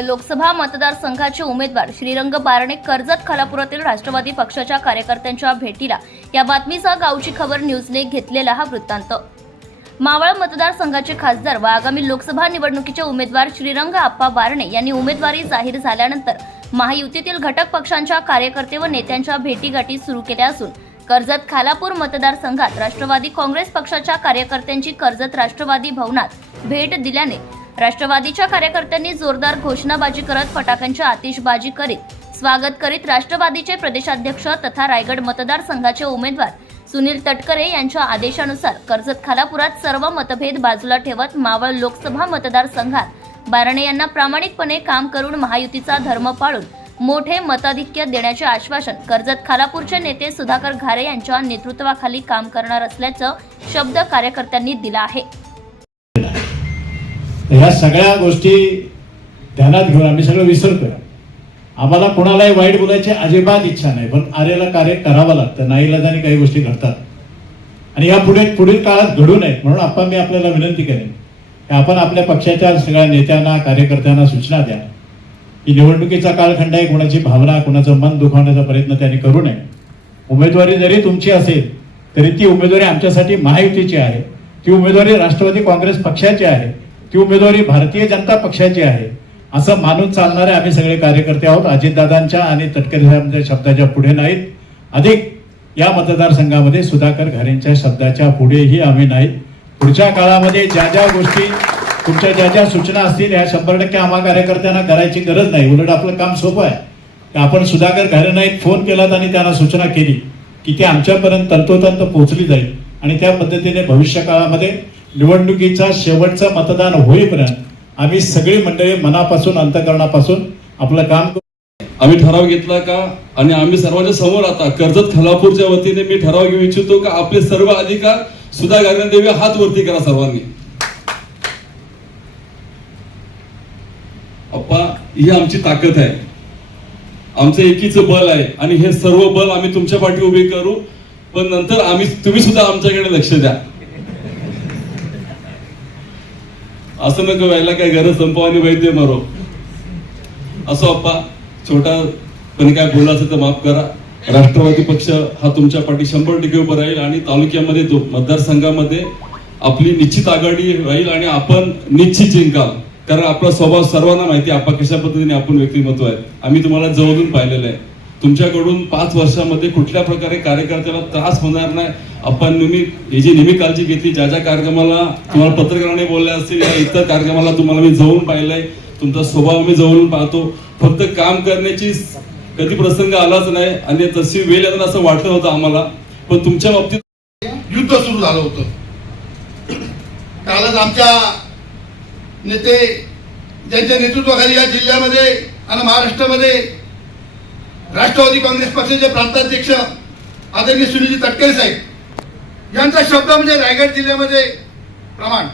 लोकसभा मतदारसंघाचे उमेदवार श्रीरंग बारणे कर्जत खालापुरातील राष्ट्रवादी पक्षाच्या कार्यकर्त्यांच्या भेटीला या बातमीसह गावची खबर न्यूजने घेतलेला हा वृत्तांत. मावळ मतदारसंघाचे खासदार व आगामी लोकसभा निवडणुकीचे उमेदवार श्रीरंग आप्पा बारणे यांनी उमेदवारी जाहीर झाल्यानंतर महायुतीतील घटक पक्षांच्या कार्यकर्ते व नेत्यांच्या भेटीगाठी सुरू केल्या असून कर्जत खालापूर मतदारसंघात राष्ट्रवादी काँग्रेस पक्षाच्या कार्यकर्त्यांची कर्जत राष्ट्रवादी भवनात भेट दिल्याने राष्ट्रवादीच्या कार्यकर्त्यांनी जोरदार घोषणाबाजी करत फटाक्यांची आतिषबाजी करीत स्वागत करीत राष्ट्रवादीचे प्रदेशाध्यक्ष तथा रायगड मतदारसंघाचे उमेदवार सुनील तटकरे यांच्या आदेशानुसार कर्जत खालापुरात सर्व मतभेद बाजूला ठेवत मावळ लोकसभा मतदारसंघात बारणे यांना प्रामाणिकपणे काम करून महायुतीचा धर्म पाळून मोठे मताधिक्य देण्याचे आश्वासन कर्जत खालापूरचे नेते सुधाकर घारे यांच्या नेतृत्वाखाली काम करणार असल्याचं शब्द कार्यकर्त्यांनी दिला आहे. ह्या सगळ्या गोष्टी ध्यानात घेऊन आम्ही सगळं विसरतोय. आम्हाला कोणालाही वाईट बोलायची अजिबात इच्छा नाही पण आर्याला कार्य करावं लागतं नाईलाजाने काही गोष्टी घडतात. आणि या पुढे पुढील काळात घडू नयेत म्हणून आपण मी आपल्याला विनंती करेन की आपण आपल्या पक्षाच्या सगळ्या नेत्यांना कार्यकर्त्यांना सूचना द्या. की निवडणुकीचा कालखंड आहे कोणाची भावना कोणाचं मन दुखावण्याचा प्रयत्न त्यांनी करू नये. उमेदवारी जरी तुमची असेल तरी ती उमेदवारी आमच्यासाठी महायुतीची आहे. ती उमेदवारी राष्ट्रवादी काँग्रेस पक्षाची आहे. ती उमेदवारी भारतीय जनता पक्षाची आहे. असं मानून चालणारे आम्ही सगळे कार्यकर्ते आहोत. अजितदादांच्या आणि तटकरे साहेबांच्या शब्दाच्या पुढे नाहीत. अधिक या मतदारसंघामध्ये सुधाकर घारेंच्या शब्दाच्या पुढेही आम्ही नाहीत. पुढच्या काळामध्ये ज्या ज्या गोष्टी तुमच्या ज्या ज्या सूचना असतील ह्या शंभर टक्के आम्हा कार्यकर्त्यांना करायची गरज नाही. उलट आपलं काम सोपं आहे. आपण सुधाकर घारेंना एक फोन केलात आणि त्यांना सूचना केली की ती आमच्यापर्यंत तंतोतंत पोहोचली जाईल. आणि त्या पद्धतीने भविष्य काळामध्ये निवडणुकीचा शेवटचा मतदान होईपर्यंत आम्ही सगळी मंडळी मनापासून अंतकरणापासून आपलं काम आम्ही ठराव घेतला का? आणि आम्ही सर्वांच्या समोर आता कर्जत खलापूरच्या वतीने मी ठराव घेऊ इच्छितो का? आपले सर्व अधिकार सुधा गागन देवी हात वरती करा सर्वांनी. अप्पा ही आमची ताकद आहे. आमचं एकीचं बल आहे आणि हे सर्व बल आम्ही तुमच्या पाठी उभे करू. पण नंतर आम्ही तुम्ही सुद्धा आमच्याकडे लक्ष द्या. असं नको व्हायला काय गरज संपवा आणि वैद्य मरो. असो अप्पा छोटा पण काय बोलायचं असेल तर माफ करा. राष्ट्रवादी पक्ष हा तुमच्या पाठी शंभर टक्के उभं राहील आणि तालुक्यामध्ये तो मतदारसंघामध्ये आपली निश्चित आघाडी राहील आणि आपण निश्चित जिंकाल. कारण आपला स्वभाव सर्वांना माहिती आहे आपण कशा पद्धतीने आपण व्यक्तिमत्व आहे. आम्ही तुम्हाला जवळून पाहिलेलं आहे. तुमच्याकडून पाच वर्षामध्ये कुठल्या प्रकारे कार्यकर्त्याला त्रास होणार नाही? आपण नेहमी ही जी नेहमी काळजी घेतली ज्या ज्या कार्यक्रमाला तुम्हाला पत्रकारांनी बोलले असतील या इतर कार्यक्रमाला तुम्हाला मी जवळून पाहिलंय. तुमचा स्वभाव मी जवळून पाहतो. फक्त काम करण्याची कधी प्रसंग आलाच नाही आणि तशी वेळ येणार असं वाटलं होतं आम्हाला. पण तुमच्या बाबतीत युद्ध सुरू झालं होतं. कालच आमच्या नेते ज्यांच्या नेतृत्वाखाली या जिल्ह्यामध्ये आणि महाराष्ट्रामध्ये राष्ट्रवादी काँग्रेस पक्षाचे प्रांताध्यक्ष आदरणीय सुनीलजी तटकरे साहेब यांचा शब्द म्हणजे रायगड जिल्ह्यामध्ये प्रमाण.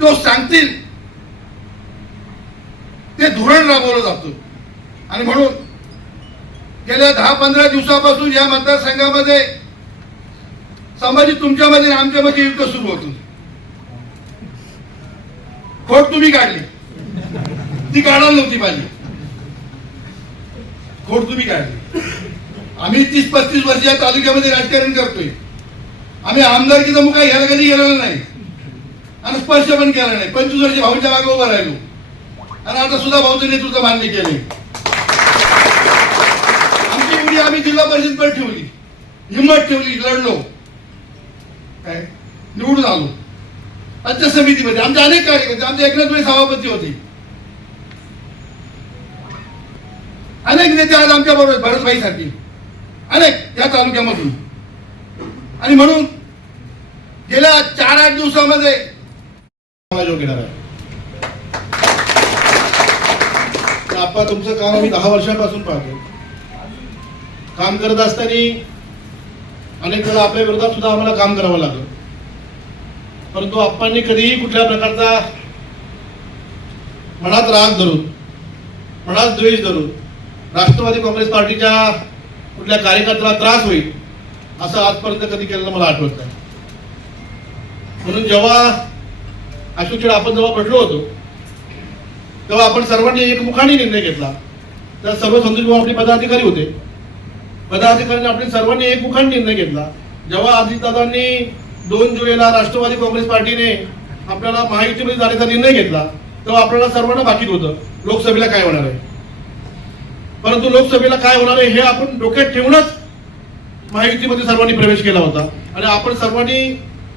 तो सांगतील ते धोरण राबवलं जातं. आणि म्हणून गेल्या दहा पंधरा दिवसापासून या मतदारसंघामध्ये संभाजी तुमच्यामध्ये आणि आमच्यामध्ये युद्ध सुरू होतं. खोट तुम्ही काढली. ती काढायला नव्हती पाहिजे. खोट तुम्ही काय? आम्ही तीस पस्तीस वर्ष या तालुक्यामध्ये राजकारण करतोय. आम्ही आमदारकीचा मुका घ्यायला कधी गेलेला नाही. आणि स्पर्श पण केला नाही. पंचवीस वर्ष भाऊच्या मागे उभा राहिलो. आणि आता सुद्धा भाऊचं नेतृत्व मान्य केले आमची मुली आम्ही जिल्हा परिषद पण ठेवली. हिंमत ठेवली लढलो. काय? निवडून आलो. पंचायत समितीमध्ये. आमचे अनेक कार्यकर्ते आमचे एकनाथ सभापती होते. अनेक नेते आज आमच्या बरोबर भरतभाई अनेक या तालुक्यामधून. आणि म्हणून गेल्या चार आठ दिवसामध्ये घेणार आहे. तर आपण तुमचं काम आम्ही दहा वर्षापासून पाहतो. काम करत असताना अनेक वेळा आपल्या विरोधात सुद्धा आम्हाला काम करावं लागलं. परंतु आप्पांनी कधीही कुठल्या प्रकारचा मनात राग धरून मनात द्वेष धरून राष्ट्रवादी काँग्रेस पार्टीच्या कुठल्या कार्यकर्त्याला त्रास होईल असं आजपर्यंत कधी केलेलं मला आठवत नाही. म्हणून जेव्हा अशोककडे आपण जेव्हा पडलो होतो तेव्हा आपण सर्वांनी एकमुखाने निर्णय घेतला. तर सर्व संतोष भाऊ आपले पदाधिकारी होते. पदाधिकाऱ्यांनी आपले सर्वांनी एकमुखाने निर्णय घेतला. जेव्हा अजितदादांनी दोन जुलैला राष्ट्रवादी काँग्रेस पार्टीने आपल्याला महायुतीमध्ये जाण्याचा निर्णय घेतला तेव्हा आपल्याला सर्वांना बाकीत होतं लोकसभेला काय होणार आहे. परंतु लोकसभेला काय होणार आहे हे आपण डोक्यात ठेवूनच महायुतीमध्ये सर्वांनी प्रवेश केला होता. आणि आपण सर्वांनी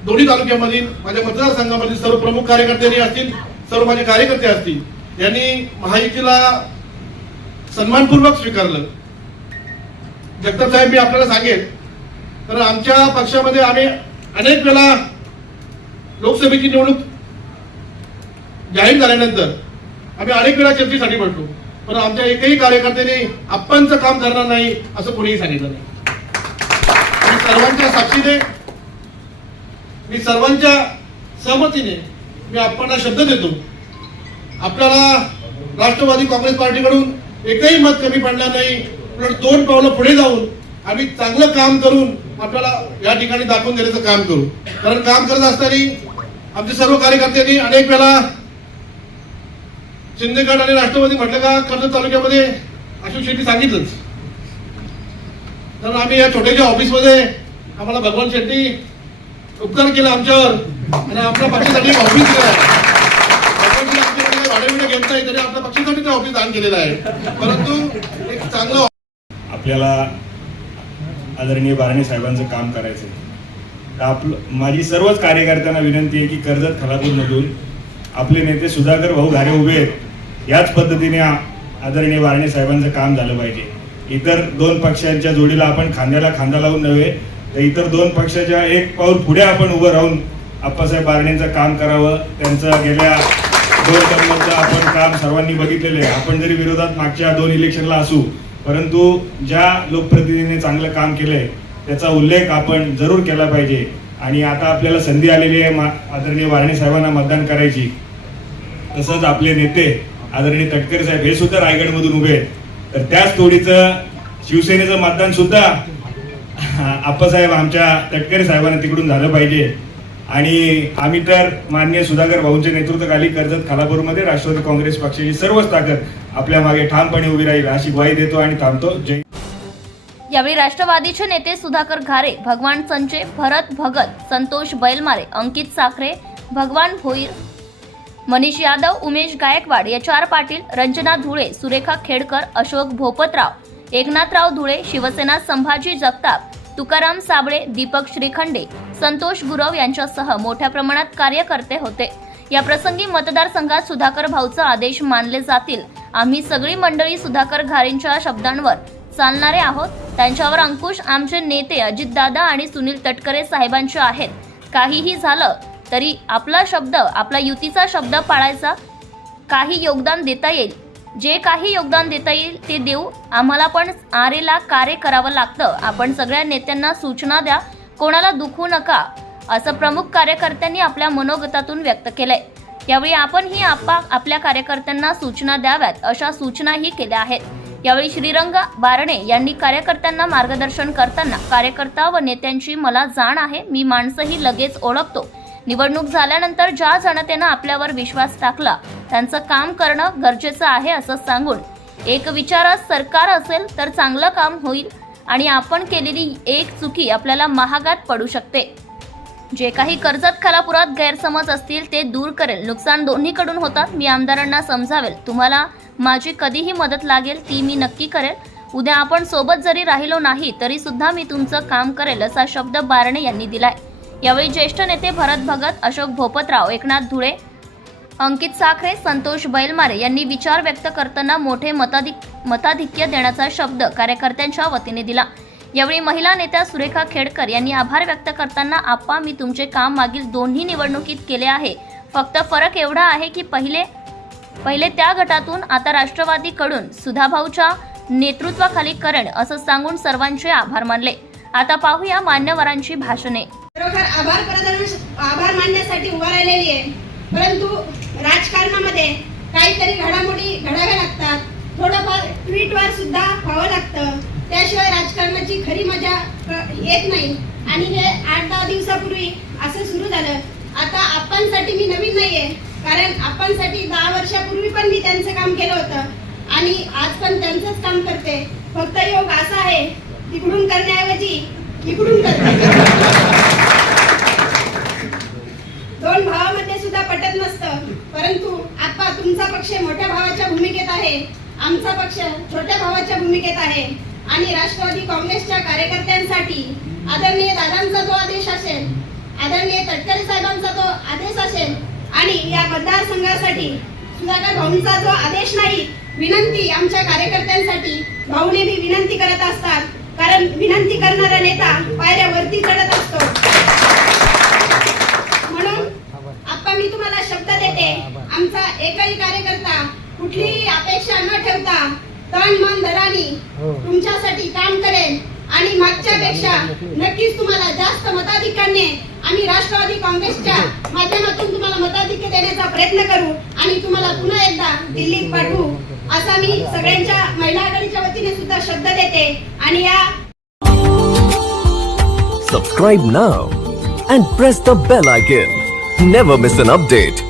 दोन्ही तालुक्यामधील माझ्या मतदारसंघामधील सर्व प्रमुख कार्यकर्त्यांनी असतील सर्व माझे कार्यकर्ते असतील यांनी महायुतीला सन्मानपूर्वक स्वीकारलं. जगताप साहेब मी आपल्याला सांगेन तर आमच्या पक्षामध्ये आम्ही अनेक वेळा लोकसभेची निवडणूक जाहीर झाल्यानंतर आम्ही अनेक वेळा चर्चेसाठी म्हटलो पण आमच्या एकही कार्यकर्त्यांनी आप्पांचं काम करणार नाही असं कोणीही सांगितलं नाही. सर्वांच्या साक्षीने मी सर्वांच्या सहमतीने मी आपण शब्द देतो. आपल्याला राष्ट्रवादी काँग्रेस पार्टीकडून एकही मत कमी पडणार नाही उलट दोन पावलं पुढे जाऊन आम्ही चांगलं काम करून आपल्याला या ठिकाणी दाखवून देण्याचं काम करू. कारण काम करत असताना आमचे सर्व कार्यकर्त्यांनी अनेक वेळा शिंदेगड आणि राष्ट्रवादी म्हटलं का कर्जत तालुक्यामध्ये? अशोक शेट्टी सांगितलंच. तर आम्ही या छोट्याशा ऑफिसमध्ये आम्हाला भगवान शेट्टी उपकार केला आमच्यावर आणि आपल्या पक्षासाठी एक ऑफिस दिलं आहे घेत नाही तरी आपल्या पक्षासाठी ते ऑफिस दान केलेलं आहे. परंतु एक चांगलं आपल्याला आदरणीय बारणे साहेबांचं काम करायचं तर आपलं माझी सर्वच कार्यकर्त्यांना विनंती आहे की कर्जत खालापूरमधून आपले नेते सुधाकर भाऊ घारे उभे आहेत. याच पद्धतीने आदरणीय वारणे साहेबांचं काम झालं पाहिजे. इतर दोन पक्षांच्या जोडीला आपण खांद्याला खांदा लावून नव्हे तर इतर दोन पक्षाच्या एक पाऊल पुढे आपण उभं राहून आप्पासाहेब बारणेंचं काम करावं त्यांचं गेल्या दोन टर्मचं आपण काम सर्वांनी बघितलेलं आहे. आपण जरी विरोधात मागच्या दोन इलेक्शनला असू परंतु ज्या लोकप्रतिनिधीने चांगलं काम केलंय त्याचा उल्लेख आपण जरूर केला पाहिजे. आणि आता आपल्याला संधी आलेली आहे मा- आदरणीय वारणे साहेबांना मतदान करायची. तसंच आपले नेते आदरणीय तटकरे साहेब हे सुद्धा रायगडमधून उभे आहेत. तर त्याच तोडीचं शिवसेनेचं मतदान सुद्धा आप्पासाहेब आमच्या तटकरे साहेबांना तिकडून झालं पाहिजे. आणि आम्ही तर मान्य सुधाकर भाऊंच्या नेतृत्वाखाली कर्जत खालापूरमध्ये राष्ट्रवादी काँग्रेस पक्षाची सर्वच ताकद आपल्या मागे ठामपणे उभी राहील अशी ग्वाही देतो आणि थांबतो. जय यावेळी राष्ट्रवादीचे नेते सुधाकर घारे भगवान संचे भरत भगत संतोष बैलमारे अंकित साखरे भगवान भोईर मनीष यादव उमेश गायकवाड एच आर पाटील रंजना धुळे सुरेखा खेडकर अशोक भोपतराव एकनाथराव धुळे शिवसेना संभाजी जगताप तुकाराम साबळे दीपक श्रीखंडे संतोष गुरव यांच्यासह मोठ्या प्रमाणात कार्यकर्ते होते. या प्रसंगी मतदारसंघात सुधाकर भाऊचा आदेश मानले जातील. आम्ही सगळी मंडळी सुधाकर घारेंच्या शब्दांवर चालणारे आहोत. त्यांच्यावर अंकुश आमचे नेते अजितदादा आणि सुनील तटकरे साहेबांचे आहेत. काहीही झालं तरी आपला शब्द आपला युतीचा शब्द पाळायचा काही योगदान देता येईल. जे काही योगदान देता येईल ते देऊ. आम्हाला पण आरेला कार्य करावं लागतं. आपण सगळ्या नेत्यांना सूचना द्या. कोणाला दुखू नका असं प्रमुख कार्यकर्त्यांनी आपल्या मनोगतातून व्यक्त केलंय. यावेळी आपणही आपा आपल्या कार्यकर्त्यांना सूचना द्याव्यात अशा सूचनाही केल्या आहेत. यावेळी श्रीरंग बारणे यांनी कार्यकर्त्यांना मार्गदर्शन करताना कार्यकर्ता व नेत्यांची मला जाण आहे मी माणसंही लगेच ओळखतो. निवडणूक झाल्यानंतर ज्या जनतेनं आपल्यावर विश्वास टाकला त्यांचं काम करणं गरजेचं आहे असं सांगून एक विचारात सरकार असेल तर चांगलं काम होईल आणि आपण केलेली एक चुकी आपल्याला महागात पडू शकते. जे काही कर्जत खालापुरात गैरसमज असतील ते दूर करेल. नुकसान दोन्हीकडून होतात. मी आमदारांना समजावेल. तुम्हाला माझी कधीही मदत लागेल ती मी नक्की करेल. उद्या आपण सोबत जरी राहिलो नाही तरी सुद्धा मी तुमचं काम करेल असा शब्द बारणे यांनी दिलाय. यावेळी ज्येष्ठ नेते भरत भगत अशोक भोपतराव एकनाथ धुळे अंकित साखरे संतोष बैलमारे यांनी विचार व्यक्त करताना मोठे मताधिक मताधिक्य देण्याचा शब्द कार्यकर्त्यांच्या वतीने दिला. यावेळी महिला नेत्या सुरेखा खेडकर यांनी आभार व्यक्त करताना आप्पा मी तुमचे काम मागील दोन्ही निवडणुकीत केले आहे. फक्त फरक एवढा आहे की पहिले पहिले त्या गटातून आता राष्ट्रवादीकडून सुधाभाऊच्या नेतृत्वाखाली करण असं सांगून सर्वांचे आभार मानले. आता पाहूया मान्यवरांची भाषणे. खरोखर आभार प्रदर्शन आभार मानण्यासाठी उभा राहिलेली आहे. परंतु राजकारणामध्ये काहीतरी घडामोडी घडाव्या लागतात. थोडंफार ट्विटवर सुद्धा व्हावं लागतं. त्याशिवाय राजकारणाची खरी मजा येत नाही. आणि हे आठ दहा दिवसापूर्वी असं सुरू झालं. आता आपणसाठी मी नवीन नाहीये. कारण आपणसाठी दहा वर्षापूर्वी पण मी त्यांचं काम केलं होतं. आणि आज पण त्यांचंच काम करते. फक्त योग असा आहे. तिकडून करण्याऐवजी इकडून करते दोन भावामध्ये सुद्धा पटत नसतं परंतु आपा तुमचा पक्ष मोठ्या भावाच्या भूमिकेत आहे आमचा पक्ष छोट्या भावाच्या भूमिकेत आहे. आणि राष्ट्रवादी काँग्रेसच्या कार्यकर्त्यांसाठी आदरणीय दादांचा जो आदेश असेल आदरणीय तटकरे साहेबांचा जो आदेश असेल आणि या मतदारसंघासाठी सुधाकर भाऊंचा जो आदेश नाही विनंती आमच्या कार्यकर्त्यांसाठी भाऊ नेहमी विनंती करत असतात. कारण विनंती करणारा नेता पायऱ्यावरती चढत असतो. म्हणून आप्पा मी तुम्हाला शब्द देते. आमचा एकही कार्यकर्ता कुठलीही अपेक्षा न ठेवता तन मन धनानी तुमच्यासाठी काम करेल आणि मागच्या पेक्षा नक्कीच तुम्हाला जास्त मताधिक्याने आम्ही राष्ट्रवादी काँग्रेसच्या माध्यमातून तुम्हाला मताधिक्य देण्याचा प्रयत्न करू आणि तुम्हाला पुन्हा एकदा दिल्लीत पाठवू असा मी सगळ्यांच्या महिला आघाडीच्या वतीने सुद्धा शब्द देते आणि या Subscribe now and press the bell icon. Never miss an update.